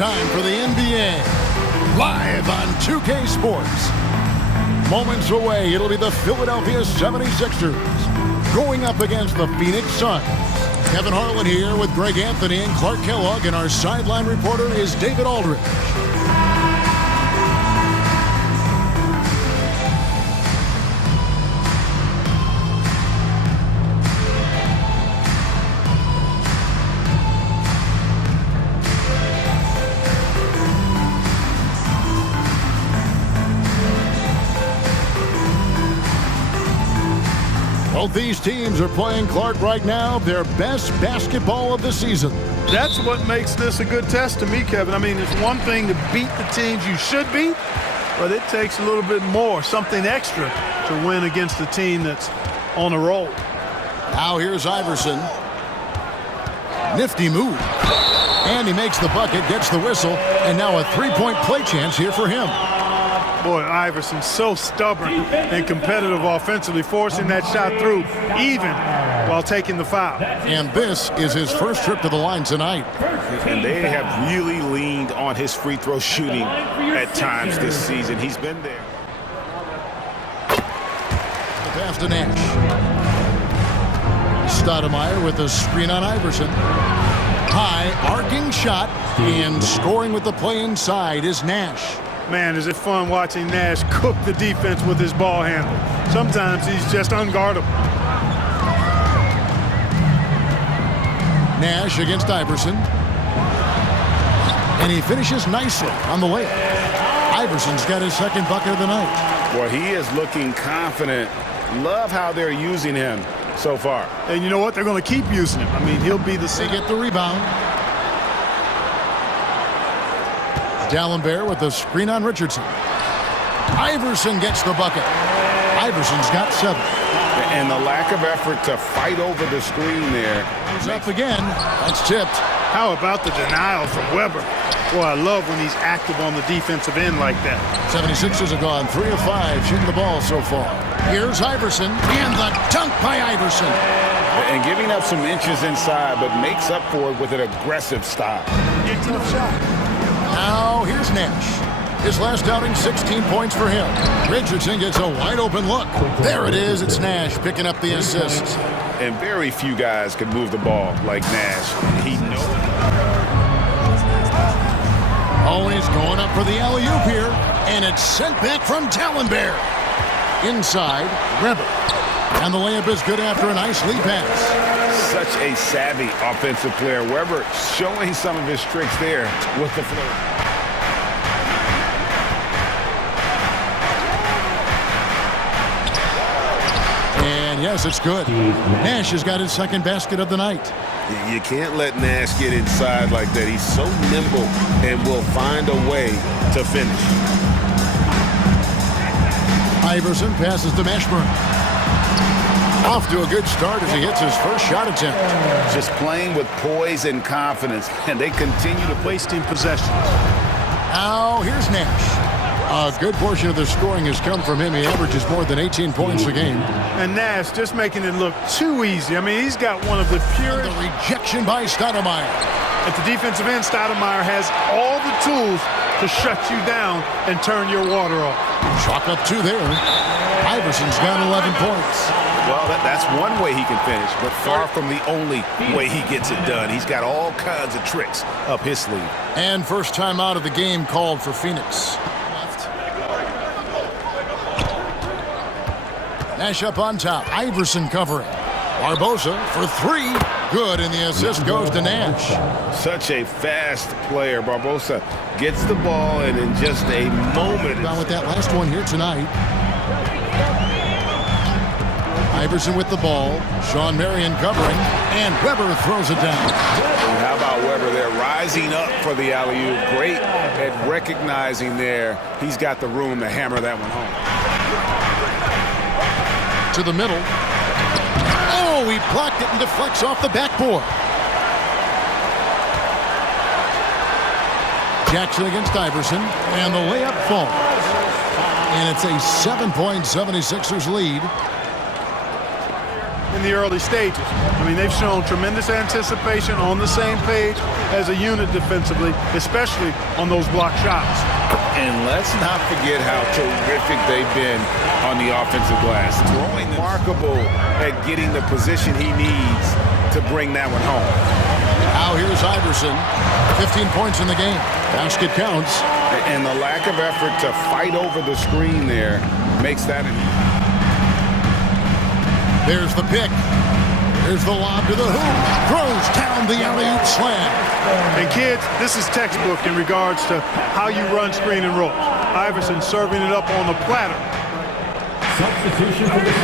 time for the NBA. Live on 2K Sports. Moments away, it'll be the Philadelphia 76ers going up against the Phoenix Suns. Kevin Harlan here with Greg Anthony and Clark Kellogg, and our sideline reporter is David Aldridge. Both these teams are playing, Clark, right now their best basketball of the season. That's what makes this a good test to me, Kevin. I mean, it's one thing to beat the teams you should beat, but it takes a little bit more, something extra, to win against the team that's on a roll. Now here's Iverson. Nifty move. And he makes the bucket, gets the whistle, and now a three-point play chance here for him. Boy, Iverson's so stubborn and competitive offensively, forcing that shot through even while taking the foul. And this is his first trip to the line tonight. And they have really leaned on his free throw shooting at times this season. He's been there. The pass to Nash. Stoudemire with the screen on Iverson. High arcing shot, and scoring with the play inside is Nash. Man, is it fun watching Nash cook the defense with his ball handle. Sometimes he's just unguardable. Nash against Iverson. And he finishes nicely on the layup. Iverson's got his second bucket of the night. Boy, he is looking confident. Love how they're using him so far. And you know what? They're going to keep using him. I mean, he'll be the They same. get the rebound. D'Alembert with the screen on Richardson. Iverson gets the bucket. Iverson's got 7. And the lack of effort to fight over the screen there. He's up again. That's tipped. How about the denial from Weber? Boy, I love when he's active on the defensive end like that. 76ers have gone 3 of 5 shooting the ball so far. Here's Iverson, and the dunk by Iverson. And giving up some inches inside, but makes up for it with an aggressive style. Tough shot. Now here's Nash. His last outing, 16 points for him. Richardson gets a wide open look. There it is. It's Nash picking up the assist. And very few guys can move the ball like Nash. He knows. Oh, he's going up for the alley-oop here. And it's sent back from D'Alembert. Inside, Weber. And the layup is good after a nice lead pass. Such a savvy offensive player. Weber showing some of his tricks there with the float. And yes, it's good. Nash has got his second basket of the night. You can't let Nash get inside like that. He's so nimble and will find a way to finish. Iverson passes to Mashburn. Off to a good start as he hits his first shot attempt. Just playing with poise and confidence, and they continue to Wasting possessions. Now here's Nash. A good portion of the scoring has come from him. He averages more than 18 points a game. And Nash just making it look too easy. I mean, he's got one of the purest. The rejection by Stoudemire. At the defensive end, Stoudemire has all the tools to shut you down and turn your water off. Chalk up 2 there. Iverson's got 11 points. Well, that's one way he can finish, but far from the only way he gets it done. He's got all kinds of tricks up his sleeve. And first time out of the game called for Phoenix. Nash up on top. Iverson covering. Barbosa for 3. Good, and the assist goes to Nash. Such a fast player. Barbosa gets the ball, and in just a moment. Down with that last one here tonight. Iverson with the ball. Sean Marion covering, and Weber throws it down. And how about Weber there rising up for the alley-oop? Great at recognizing there. He's got the room to hammer that one home. To the middle. Oh, he blocked it and deflects off the backboard. Jackson against Iverson, and the layup falls. And it's a 7-point 76ers lead. in the early stages. I mean, they've shown tremendous anticipation, on the same page as a unit defensively, especially on those block shots. And let's not forget how terrific they've been on the offensive glass. Throwing remarkable at getting the position he needs to bring that one home. Now here's Iverson. 15 points in the game. Basket counts. And the lack of effort to fight over the screen there makes that There's the pick. There's the lob to the hoop. Throws down the alley-oop slam. And kids, this is textbook in regards to how you run screen and roll. Iverson serving it up on the platter.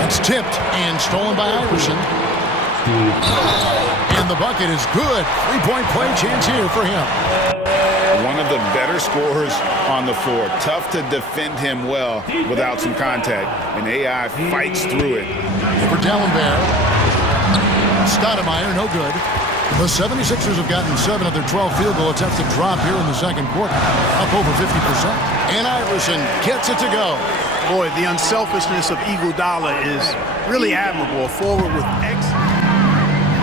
That's tipped and stolen by Iverson. And the bucket is good. Three-point play chance here for him. one of the better scorers on the floor. Tough to defend him well without some contact. And AI fights through it. For Dallenberg. Stoudemire, no good. The 76ers have gotten 7 of their 12 field goal attempts to drop here in the second quarter. Up over 50%. And Iverson gets it to go. Boy, the unselfishness of Iguodala is really admirable. A forward with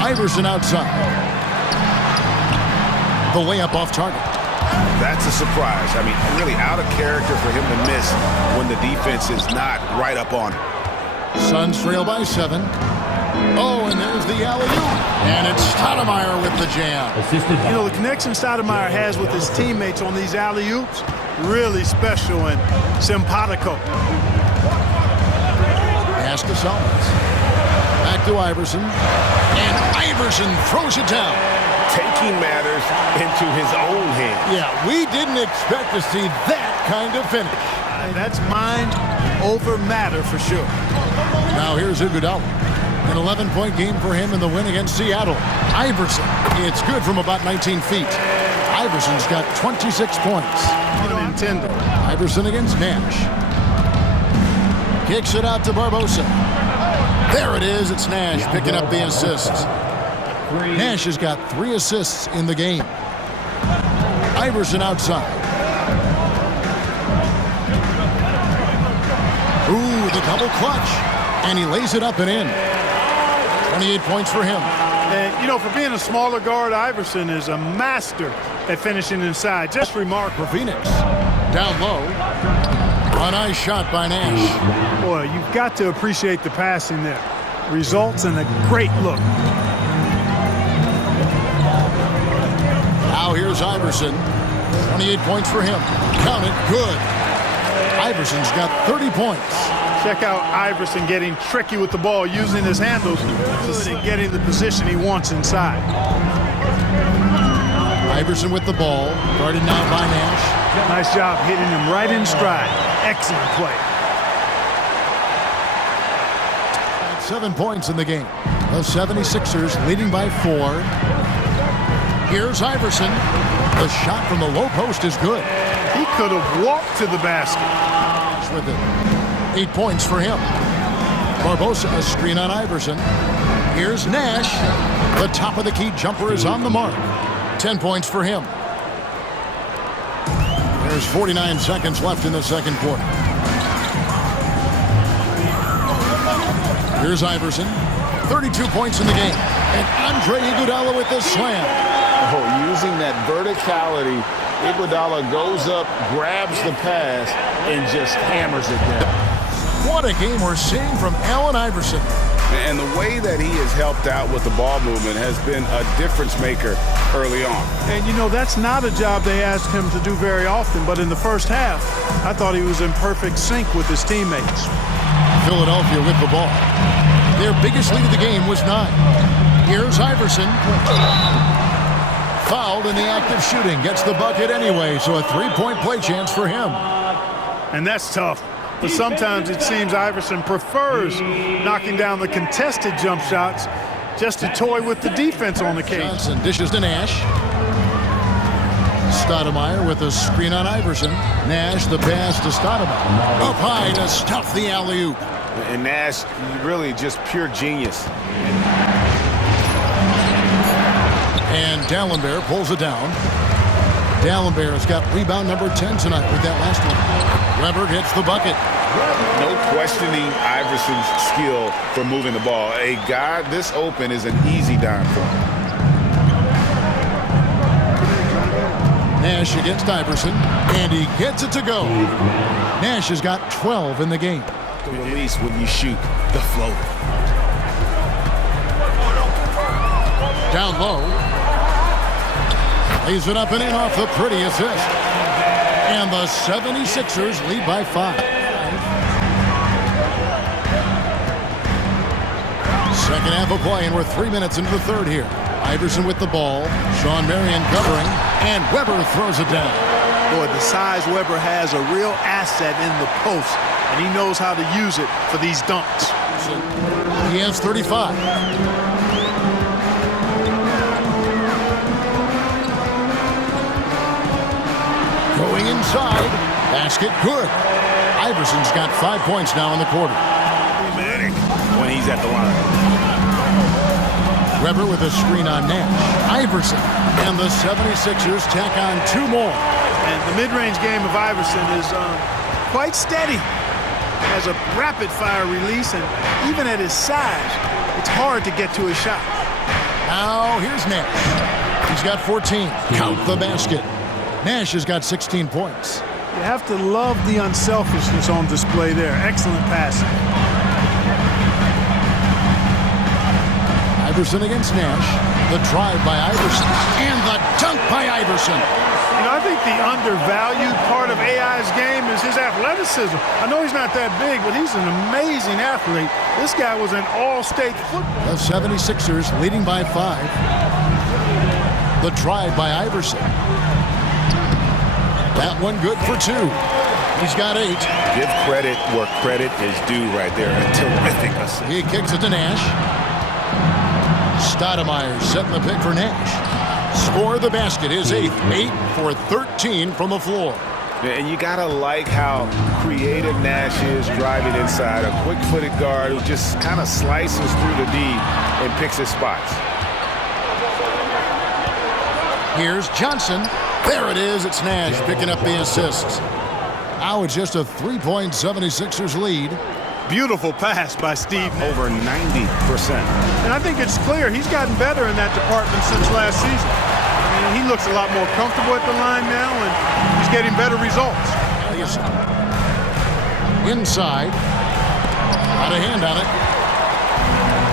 Iverson outside. The layup off target. That's a surprise. I mean, really out of character for him to miss when the defense is not right up on him. Suns trail by 7. Oh, and there's the alley-oop. And it's Stoudemire with the jam. You know, the connection Stoudemire has with his teammates on these alley-oops, really special and simpatico. Pass to Suns. Back to Iverson. And Iverson throws it down. Taking matters into his own hands. Yeah, we didn't expect to see that kind of finish. That's mind over matter for sure. Now here's Iguodala. An 11-point game for him in the win against Seattle. Iverson, it's good from about 19 feet. Iverson's got 26 points. Unintended. Iverson against Nash. Kicks it out to Barbosa. There it is. It's Nash picking up the assist. Nash has got 3 assists in the game. Iverson outside. Ooh, the double clutch. And he lays it up and in. 28 points for him. And, you know, for being a smaller guard, Iverson is a master at finishing inside. Just remarkable. For Phoenix. Down low. A nice shot by Nash. Boy, you've got to appreciate the passing there. Results in a great look. Now here's Iverson. 28 points for him. Count it. Good. Iverson's got 30 points. Check out Iverson getting tricky with the ball, using his handles and getting the position he wants inside. Iverson with the ball, guarded now by Nash. Nice job hitting him right in stride. Excellent play. 7 points in the game. The 76ers leading by 4. Here's Iverson. The shot from the low post is good. He could have walked to the basket. With it. 8 points for him. Barbosa, a screen on Iverson. Here's Nash. The top of the key jumper is on the mark. 10 points for him. There's 49 seconds left in the second quarter. Here's Iverson. 32 points in the game. And Andre Iguodala with the slam. Oh, using that verticality, Iguodala goes up, grabs the pass, and just hammers it down. What a game we're seeing from Allen Iverson. And the way that he has helped out with the ball movement has been a difference maker early on. And, you know, that's not a job they ask him to do very often, but in the first half, I thought he was in perfect sync with his teammates. Philadelphia with the ball. Their biggest lead of the game was 9. Here's Iverson. Fouled in the act of shooting. Gets the bucket anyway, so a 3-point play chance for him. And that's tough. But sometimes it seems Iverson prefers knocking down the contested jump shots just to toy with the defense on the cage. Johnson dishes to Nash. Stoudemire with a screen on Iverson. Nash the pass to Stoudemire. Up high to stuff the alley-oop. And Nash, really just pure genius. And Dallenberg pulls it down. Dallenberg's got rebound number 10 tonight with that last one. Weber hits the bucket. No questioning Iverson's skill for moving the ball. A guy this open is an easy dime for him. Nash against Iverson, and he gets it to go. Nash has got 12 in the game. The release when you shoot the floater. Down low. Lays it up and in off the pretty assist. And the 76ers lead by 5. Second half of play, and we're 3 minutes into the third here. Iverson with the ball. Sean Marion covering. And Weber throws it down. Boy, the size Weber has, a real asset in the post. And he knows how to use it for these dunks. He has 35. Going inside. Basket good. Iverson's got 5 points now in the quarter. Manic when he's at the line. Weber with a screen on Nash. Iverson. And the 76ers tack on 2 more. And the mid-range game of Iverson is quite steady. Has a rapid-fire release, and even at his size, it's hard to get to his shot. Now here's Nash. He's got 14. Count the basket. Nash has got 16 points. You have to love the unselfishness on display there. Excellent passing. Iverson against Nash. The drive by Iverson. And the dunk by Iverson. You know, I think the undervalued part of AI's game is his athleticism. I know he's not that big, but he's an amazing athlete. This guy was an all-state football. The 76ers leading by 5. The drive by Iverson. That one good for 2. He's got 8. Give credit where credit is due right there. A terrific assist. He kicks it to Nash. Stoudemire setting the pick for Nash. Score the basket, his 8th. 8 for 13 from the floor. And you got to like how creative Nash is driving inside. A quick-footed guard who just kind of slices through the D and picks his spots. Here's Johnson. There it is. It's Nash picking up the assists. Now it's just a 3-point 76ers lead. Beautiful pass by Steve. Over 90%. And I think it's clear he's gotten better in that department since last season. I mean, he looks a lot more comfortable at the line now, and he's getting better results. Inside. Got a hand on it.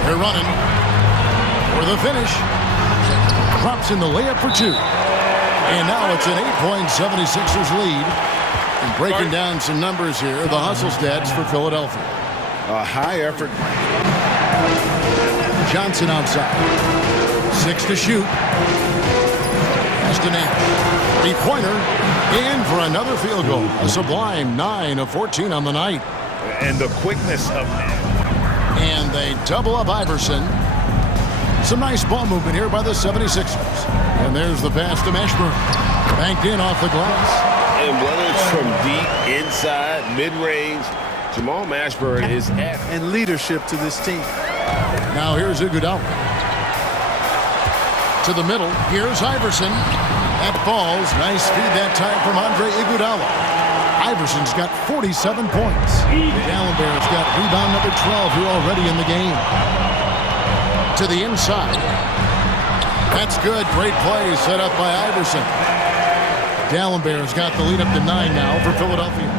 They're running for the finish. Drops in the layup for 2. And now it's an 8-point 76ers lead. And breaking down some numbers here, the hustle stats for Philadelphia. A high effort. Johnson outside. 6 to shoot. Pass to Nash. 3-pointer. And for another field goal. A sublime 9 of 14 on the night. And the quickness of Nash. And they double up Iverson. Some nice ball movement here by the 76ers. And there's the pass to Mashburn. Banked in off the glass. And whether it's from deep, inside, mid-range, Jamal Mashburn is at. And leadership to this team. Now here's Iguodala. To the middle. Here's Iverson. That falls. Nice feed that time from Andre Iguodala. Iverson's got 47 points. Dallenberg's got rebound number 12 here already in the game. To the inside. That's good. Great play set up by Iverson. Dallenberg's got the lead up to 9 now for Philadelphia.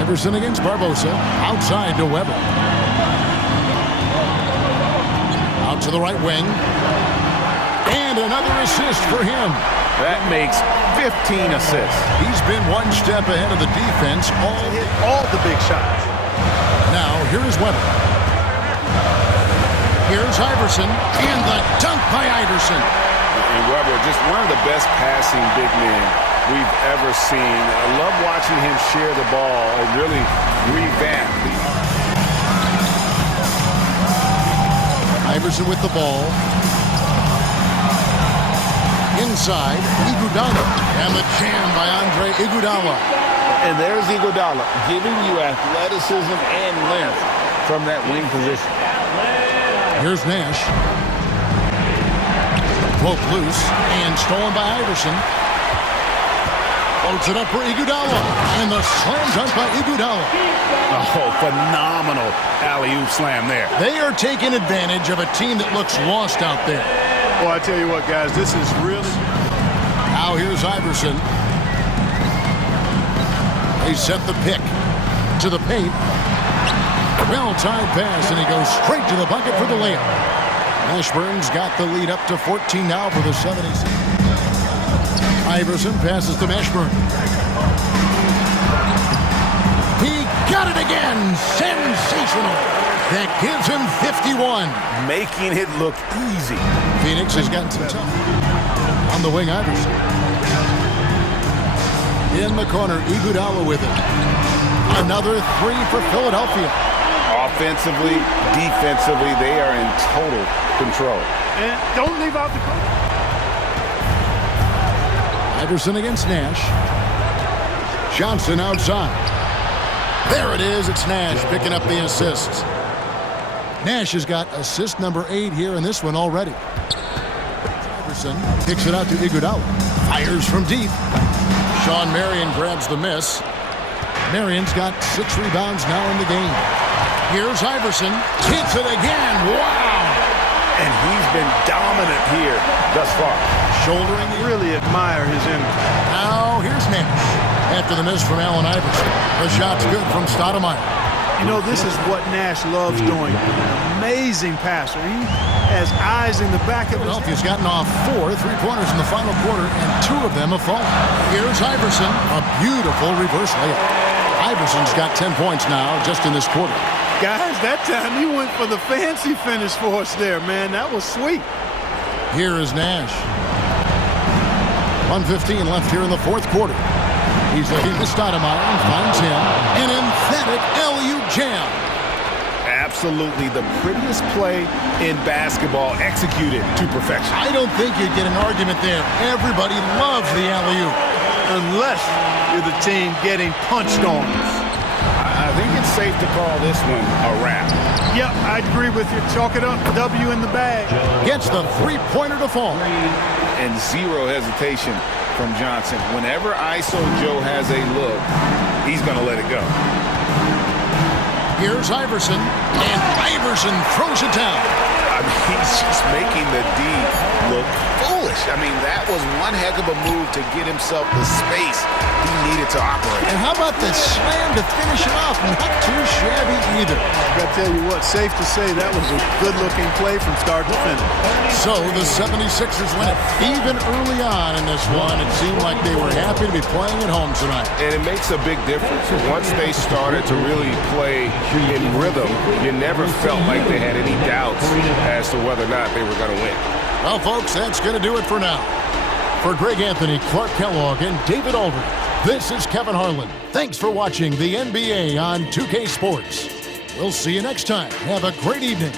Iverson against Barbosa. Outside to Weber. Out to the right wing. And another assist for him. That makes 15 assists. He's been one step ahead of the defense. All the big shots. Now, here is Weber. Here's Iverson. And the dunk by Iverson. And Weber, just one of the best passing big men we've ever seen. I love watching him share the ball and really revamp the Iverson with the ball. Inside, Iguodala. And the jam by Andre Iguodala. And there's Iguodala giving you athleticism and length from that wing position. Here's Nash. Broke loose and stolen by Iverson. Floats it up for Iguodala. And the slam dunk by Iguodala. Oh, phenomenal alley-oop slam there. They are taking advantage of a team that looks lost out there. Well, I tell you what, guys, this is really... Now here's Iverson. They set the pick to the paint. Well-timed pass, and he goes straight to the bucket for the layup. Ashburn's got the lead up to 14 now for the 76. Iverson passes to Ashburn. He got it again. Sensational. That gives him 51. Making it look easy. Phoenix has gotten some tough. On the wing, Iverson. In the corner, Iguodala with it. Another three for Philadelphia. Offensively, defensively, they are in total control. And don't leave out the coach. Iverson against Nash. Johnson outside. There it is. It's Nash picking up the assists. Nash has got assist number 8 here in this one already. Iverson kicks it out to Iguodala. Fires from deep. Sean Marion grabs the miss. Marion's got 6 rebounds now in the game. Here's Iverson. Hits it again. Wow! And he's been dominant here thus far. Shouldering. Really admire his energy. Now here's Nash. After the miss from Allen Iverson. The shot's good from Stoudemire. You know, this is what Nash loves doing. Amazing passer. He has eyes in the back of his head. Philadelphia's gotten off 4 3-pointers in the final quarter, and 2 of them have fallen. Here's Iverson. A beautiful reverse layup. Iverson's got 10 points now just in this quarter. Guys, that time he went for the fancy finish for us there, man. That was sweet. Here is Nash. 1:15 left here in the fourth quarter. He's looking to Stoudemire and finds him. An emphatic alley-oop jam. Absolutely the prettiest play in basketball executed to perfection. I don't think you'd get an argument there. Everybody loves the alley-oop. Unless you're the team getting punched on. I think it's safe to call this one a wrap. Yep, I agree with you. Chalk it up. W in the bag. Gets the three-pointer to fall. And zero hesitation from Johnson. Whenever ISO Joe has a look, he's going to let it go. Here's Iverson, and Iverson throws it down. I mean, he's just making the D look foolish. I mean, that was one heck of a move to get himself the space he needed to operate. And how about the slam to finish it off? Not too shabby either. I got to tell you what, safe to say that was a good-looking play from start to finish. So the 76ers win it even early on in this one. It seemed like they were happy to be playing at home tonight. And it makes a big difference. Once they started to really play in rhythm, you never felt like they had any doubts as to whether or not they were going to win. Well, folks, that's going to do it for now. For Greg Anthony, Clark Kellogg, and David Aldridge, this is Kevin Harlan. Thanks for watching the NBA on 2K Sports. We'll see you next time. Have a great evening.